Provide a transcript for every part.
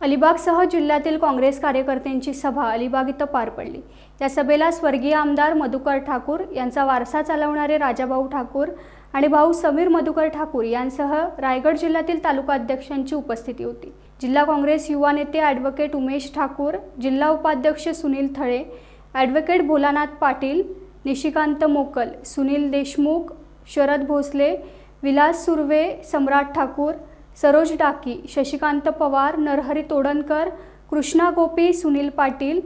अलिबागसह जिल्ह्यातील काँग्रेस कार्यकर्त्यांची सभा अलिबाग इथं पार पडली। या सभेला स्वर्गीय आमदार मधुकर ठाकूर यांचा वारसा चालवणारे राजाभाऊ ठाकूर आणि भाऊ समीर मधुकर ठाकूर यांसह रायगड जिल्ह्यातील तालुका अध्यक्षांची उपस्थिती होती। जिल्हा काँग्रेस युवा नेते ॲडव्होकेट उमेश ठाकूर, जिल्हा उपाध्यक्ष सुनील थळे, ॲडव्होकेट भोलानाथ पाटील, निशिकांत मोकल, सुनील देशमुख, शरद भोसले, विलास सुर्वे, सम्राट ठाकूर, सरोज डाकी, शशिकांत पवार, नरहरी तोडणकर, कृष्णा गोपी, सुनील पाटील,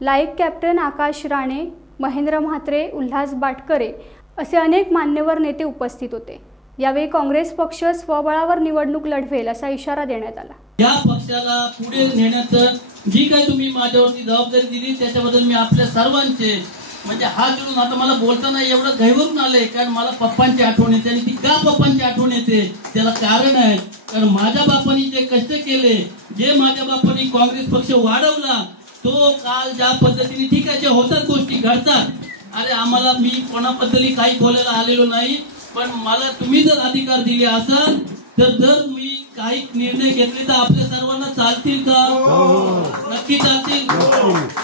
लाईक कॅप्टन आकाश राणे, महेंद्र म्हात्रे, उल्हास बाटकरे असे अनेक मान्यवर नेते उपस्थित होते। यावेळी काँग्रेस पक्ष स्वबळावर निवडणूक लढवेल असा इशारा देण्यात आला। या पक्षाला पुढे नेण्याचं जी काही तुम्ही माझ्यावरती जबाबदारी दिली त्याच्याबद्दल मी आपल्या सर्वांचे म्हणजे हात जोडून आता मला बोलताना एवढं घाईवरून आले कारण मला पप्पांची आठवण येते आणि ती का पप्पांची आठवण येते त्याला कारण आहे कारण माझ्या बापांनी जे कष्ट केले, जे माझ्या बापांनी काँग्रेस पक्ष वाढवला तो काल ज्या पद्धतीने ठीक आहे होतात गोष्टी घडतात। अरे आम्हाला मी कोणाबद्दल काही बोलायला आलेलो नाही, पण मला तुम्ही जर अधिकार दिले असाल तर जर मी काही निर्णय घेतले तर आपल्या सर्वांना चालतील का? नक्की चालतील।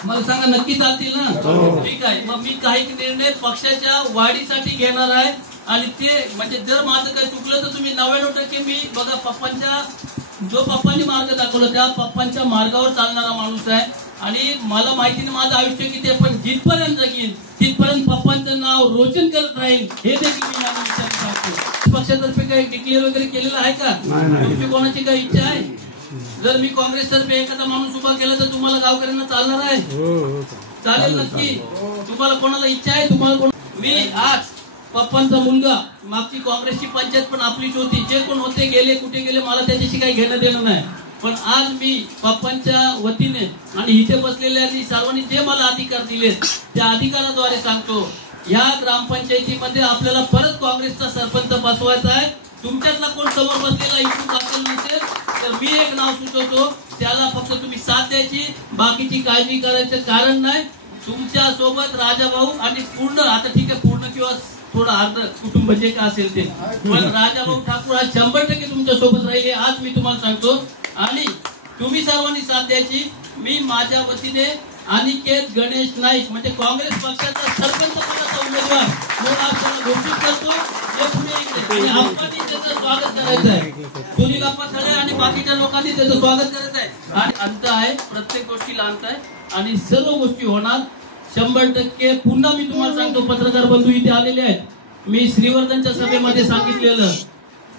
मला सांगा नक्की चालतील ना? ठीक आहे, मग मी काही निर्णय पक्षाच्या वाढीसाठी घेणार आहे आणि ते म्हणजे जर माझं काही चुकलं तर तुम्ही 99% मी बघा पप्पांच्या जो पप्पांनी मार्ग दाखवला त्या पप्पांच्या मार्गावर चालणारा माणूस आहे आणि मला माहिती नाही माझं आयुष्य किती आहे, पण जिथपर्यंत जगीन तिथपर्यंत पप्पांचं नाव रोशन करत राहील हे देखील मी माझ्या विचार करतो। पक्षातर्फे काही डिक्लेअर वगैरे केलेलं आहे का? तुमची कोणाची काही इच्छा आहे? जर मी काँग्रेस तर्फे एखादा माणूस उभा केला तर तुम्हाला गावकऱ्यांना चालणार आहे? चालेल नक्की। तुम्हाला कोणाला इच्छा आहे? तुम्हाला मी आज पप्पांचा मुलगा मागची काँग्रेसची पंचायत पण आपलीच होती, जे कोण होते गेले कुठे गेले मला त्याच्याशी काही घेणं देणं नाही, पण आज मी पप्पांच्या वतीने आणि इथे बसलेल्या सर्वांनी जे मला अधिकार दिले त्या अधिकाराद्वारे सांगतो या ग्रामपंचायतीमध्ये आपल्याला परत काँग्रेसचा सरपंच बसवायचा आहे। तुमच्यातला कोण समोर बसलेला इच्छुक असेल नसेल तर मी एक नाव सुचवतो, त्याला फक्त तुम्ही साथ द्यायची, बाकीची काळजी करायचं कारण नाही। तुमच्या सोबत राजाभाऊ आणि पूर्ण आता ठीक आहे पूर्ण किंवा थोडं अर्ध कुटुंब जे काय असेल ते, पण राजाभाऊ ठाकूर आज 100% तुमच्या सोबत राहिले आज मी तुम्हाला सांगतो आणि तुम्ही सर्वांनी साथ द्यायची। मी माझ्या वतीने अनिकेत गणेश नाईक म्हणजे काँग्रेस पक्षाचा सरपंच पदाचा उमेदवार म्हणून आपल्याला घोषित करतो। हे पुढे इकडे आणि आपण त्याचं स्वागत करायचं आहे, सुनील अप्पा थळे आणि बाकीच्या लोकांनी त्याचं स्वागत करायचं आहे आणि अंत आहे, प्रत्येक गोष्टीला अंत आहे आणि सर्व गोष्टी होणार 100%। पुन्हा मी तुम्हाला सांगतो पत्रकार बंधू इथे आलेले आहेत, मी श्रीवर्धनच्या सभेमध्ये सांगितलेलं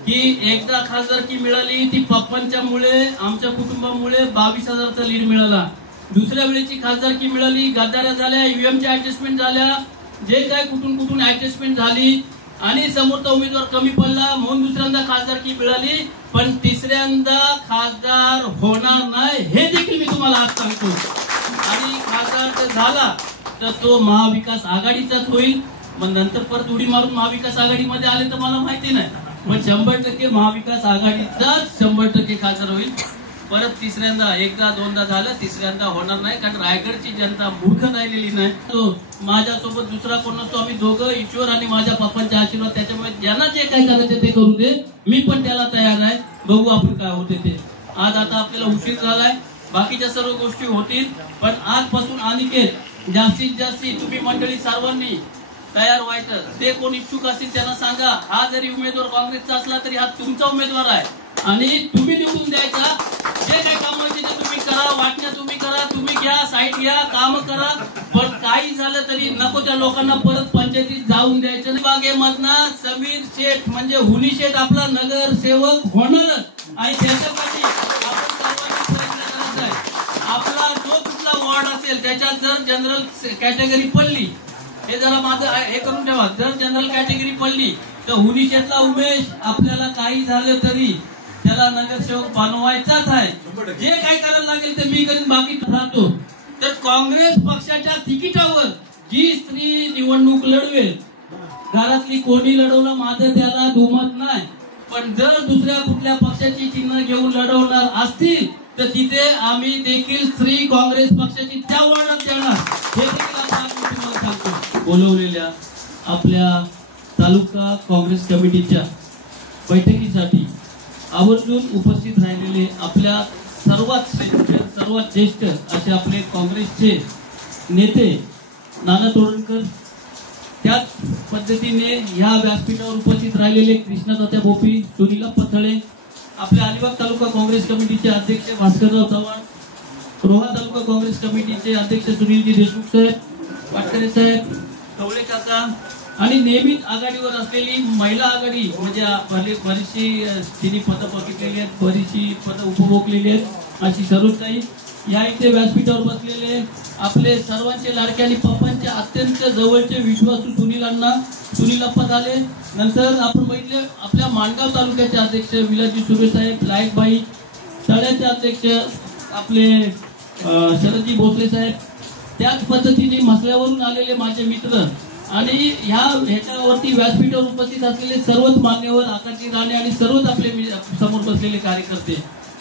की एकदा खासदारकी मिळाली ती पप्पांच्या मुळे आमच्या कुटुंबामुळे 22,000चा लीड मिळाला। दुसऱ्या वेळेची खासदारकी मिळाली, गद्दाऱ्या झाल्या, यूएमच्या ऍडजस्टमेंट झाल्या, जे काय कुठून ऍडजस्टमेंट झाली आणि समोरचा उमेदवार कमी पडला म्हणून दुसऱ्यांदा खासदारकी मिळाली, पण तिसऱ्यांदा खासदार होणार नाही हे देखील मी तुम्हाला आज सांगतो। आणि खासदार जर झाला तर तो महाविकास आघाडीचाच होईल, मग नंतर परत उडी मारून महाविकास आघाडीमध्ये आले तर मला माहिती नाही, पण 100% महाविकास आघाडीचाच 100% खासदार होईल। परत तिसऱ्यांदा एकदा दोनदा झालं, तिसऱ्यांदा होणार नाही कारण रायगडची जनता मूर्ख राहिलेली नाही। तो माझ्यासोबत दुसरा कोण नसतो, आम्ही दोघं ईश्वर आणि माझ्या पप्पांचे आशीर्वाद, त्याच्यामुळे ज्यांना जे काही करायचे ते करू दे, मी पण त्याला तयार आहे, बघू आपण काय होते ते। आज आता आपल्याला उशीर झालाय, बाकीच्या सर्व गोष्टी होतील, पण आजपासून अनिकेत जास्तीत जास्त तुम्ही मंडळी सर्वांनी तयार व्हायचं। ते कोण इच्छुक असतील त्यांना सांगा, हा जरी उमेदवार काँग्रेसचा असला तरी हा तुमचा उमेदवार आहे आणि तुम्ही निवडून द्यायचा। जे काही काम होते ते तुम्ही करा, वाटण्या तुम्ही करा, तुम्ही घ्या, साईट घ्या, काम करा, पण काही झालं तरी नको त्या लोकांना परत पंचायतीत जाऊन द्यायचं। बागेमधनं समीर शेठ म्हणजे हुनी शेठ आपला नगरसेवक होणारच आणि त्याच्यासाठी आपण सर्वांनी प्रयत्न करायचा आहे। आपला जो कुठला वॉर्ड असेल त्याच्यात जर जनरल कॅटेगरी पडली, हे जरा माझं हे करून ठेवा, जर जनरल कॅटेगरी पडली तर हुनी शेठला उमेश आपल्याला काही झालं तरी त्याला नगरसेवक बनवायचाच आहे। जे काय करायला लागेल ते मी करीन, बाकी राहतो। तर काँग्रेस पक्षाच्या तिकिटावर जी स्त्री निवडणूक लढवेल, घरातली कोणी लढवलं माझं त्याला दुमत नाही, पण जर दुसऱ्या कुठल्या पक्षाची चिन्ह घेऊन लढवणार असतील तर तिथे आम्ही देखील स्त्री काँग्रेस पक्षाची त्या वॉर्डात देणार हे देखील आता मी तुम्हाला सांगतो। बोलवलेल्या आपल्या तालुका काँग्रेस कमिटीच्या बैठकीसाठी आवर्जून उपस्थित राहिलेले आपल्या सर्वात श्रेष्ठ सर्वात ज्येष्ठ असे आपले काँग्रेसचे नेते नाना तोडणकर, त्याच पद्धतीने ह्या व्यासपीठावर उपस्थित राहिलेले कृष्णदात्या भोपी, सुनीला पथळे, आपले अलिबाग तालुका काँग्रेस कमिटीचे अध्यक्ष भास्करराव चव्हाण, रोहा तालुका काँग्रेस कमिटीचे अध्यक्ष सुनीलजी देशमुख साहेब, वाटकरे साहेब, कवळे काका आणि नेहमीच आघाडीवर असलेली महिला आघाडी म्हणजे बरीचशी तिने पदं बघितलेली आहेत, बरीचशी पदं उपभोगलेली आहेत अशी सरोजताई, या इथे व्यासपीठावर बसलेले आपले सर्वांचे लाडके आणि पप्पांचे अत्यंत जवळचे विश्वासू सुनीलप्पा झाले. नंतर आपण बघितले आपल्या माणगाव तालुक्याचे अध्यक्ष विलाजी सुरे साहेब, लायकबाई, तळ्याचे अध्यक्ष आपले शरदजी भोसले साहेब, त्याच पद्धतीने मसल्यावरून आलेले माझे मित्र आणि ह्याच्यावरती व्यासपीठावर उपस्थित असलेले सर्वच मान्यवर, आकाशजी राणे आणि सर्वच आपले समोर बसलेले कार्यकर्ते,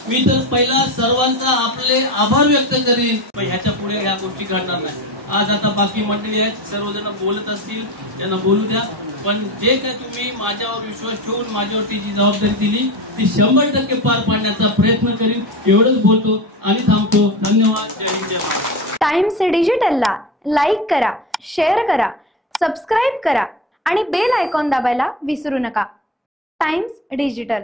मी तर पहिला सर्वांचा आपले आभार व्यक्त करेन. ह्याच्या पुढे ह्या गोष्टी घडणार नाही. आज आता बाकी मंडळी आहेत, सर्वजण बोलत असतील, त्यांना बोलू द्या. पण जे काय तुम्ही माझ्यावर विश्वास ठेवून माझ्यावरती जी जबाबदारी दिली ती 100% पार पाडण्याचा प्रयत्न करीन. एवढंच बोलतो आणि थांबतो. धन्यवाद. जय हिंद, जय महाराष्ट्र. टाइम्स डिजिटलला लाईक करा, शेअर करा, सबस्क्राईब करा आणि बेल आयकॉन दाबायला विसरू नका. Times digital.